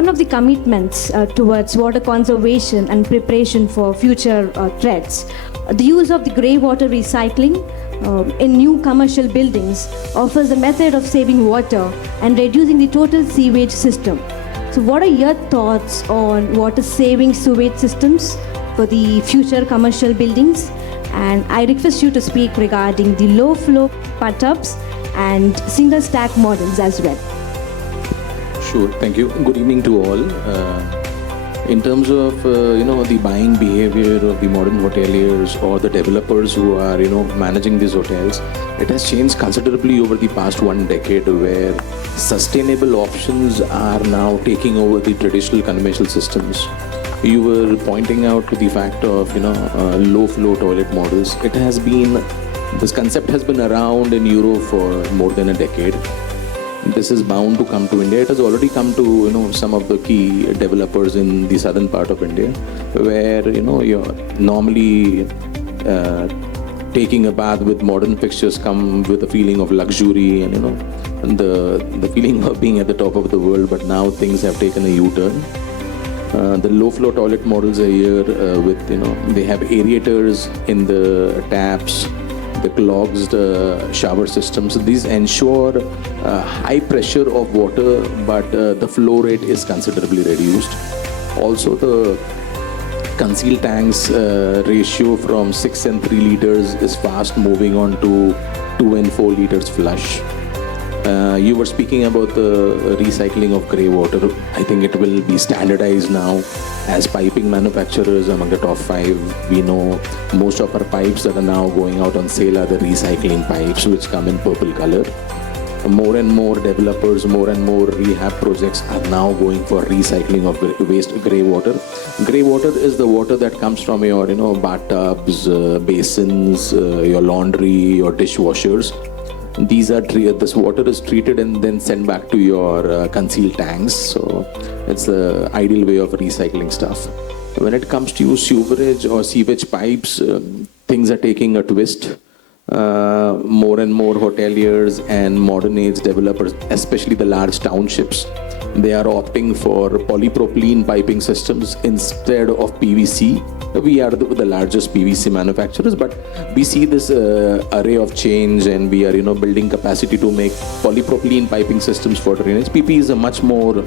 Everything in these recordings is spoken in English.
one of the commitments towards water conservation and preparation for future threats. The use of the grey water recycling in new commercial buildings offers a method of saving water and reducing the total sewage system. So what are your thoughts on water saving sewage systems for the future commercial buildings? And I request you to speak regarding the low flow put-ups and single stack models as well. Sure, thank you. Good evening to all. In terms of the buying behavior of the modern hoteliers or the developers who are managing these hotels, it has changed considerably over the past 1 decade, where sustainable options are now taking over the traditional conventional systems. You were pointing out to the fact of low flow toilet models. This concept has been around in Europe for more than a decade. This is bound to come to India. It has already come to some of the key developers in the southern part of India, where you're normally taking a bath with modern fixtures come with a feeling of luxury and the feeling of being at the top of the world. But now things have taken a U-turn. The low flow toilet models are here with they have aerators in the taps, the clogged shower systems. These ensure high pressure of water, but the flow rate is considerably reduced. Also, the concealed tanks ratio from 6 and 3 liters is fast moving on to 2 and 4 liters flush. You were speaking about the recycling of grey water. I think it will be standardized now. As piping manufacturers among the top 5, we know most of our pipes that are now going out on sale are the recycling pipes, which come in purple color. More and more developers, more and more rehab projects are now going for recycling of waste grey water. Grey water is the water that comes from your bathtubs, basins, your laundry, your dishwashers. This water is treated and then sent back to your concealed tanks. So it's the ideal way of recycling stuff. When it comes to sewerage or sewage pipes, things are taking a twist. More and more hoteliers and modern age developers, especially the large townships, they are opting for polypropylene piping systems instead of PVC. We are the largest PVC manufacturers, but we see this array of change, and we are building capacity to make polypropylene piping systems for drainage. PP is a much more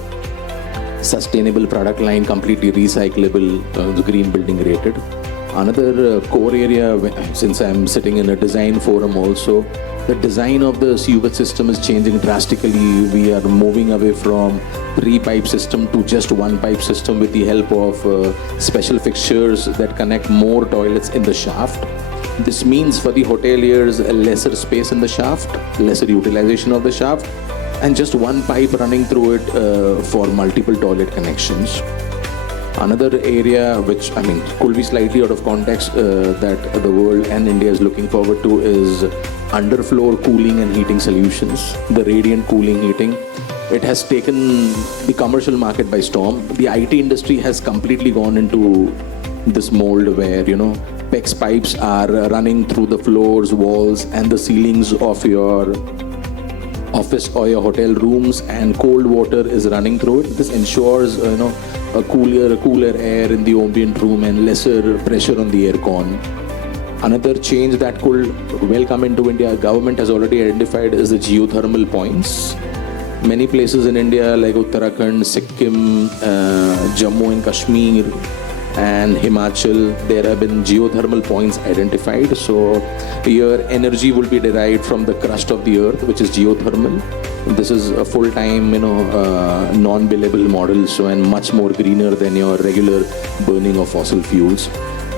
sustainable product line, completely recyclable, green building rated. Another core area, since I'm sitting in a design forum also, the design of the sewage system is changing drastically. We are moving away from 3-pipe system to just 1-pipe system with the help of special fixtures that connect more toilets in the shaft. This means for the hoteliers lesser space in the shaft, lesser utilization of the shaft, and just 1 pipe running through it for multiple toilet connections. Another area which could be slightly out of context that the world and India is looking forward to is underfloor cooling and heating solutions, the radiant cooling heating. It has taken the commercial market by storm. The IT industry has completely gone into this mold where PEX pipes are running through the floors, walls and the ceilings of your office or your hotel rooms, and cold water is running through it. This ensures a cooler air in the ambient room and lesser pressure on the aircon. Another change that could well come into India, government has already identified, is the geothermal points. Many places in India like Uttarakhand, Sikkim, Jammu and Kashmir and Himachal, there have been geothermal points identified. So your energy will be derived from the crust of the earth, which is geothermal. This is a full-time, non-billable model, and much more greener than your regular burning of fossil fuels.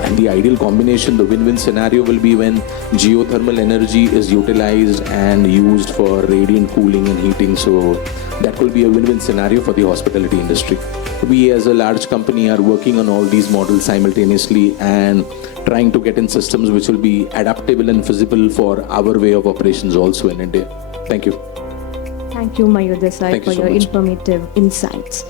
And the ideal combination, the win-win scenario will be when geothermal energy is utilized and used for radiant cooling and heating. So that will be a win-win scenario for the hospitality industry. We as a large company are working on all these models simultaneously and trying to get in systems which will be adaptable and feasible for our way of operations also in India. Thank you. Thank you, Mayur Desai, for your informative insights.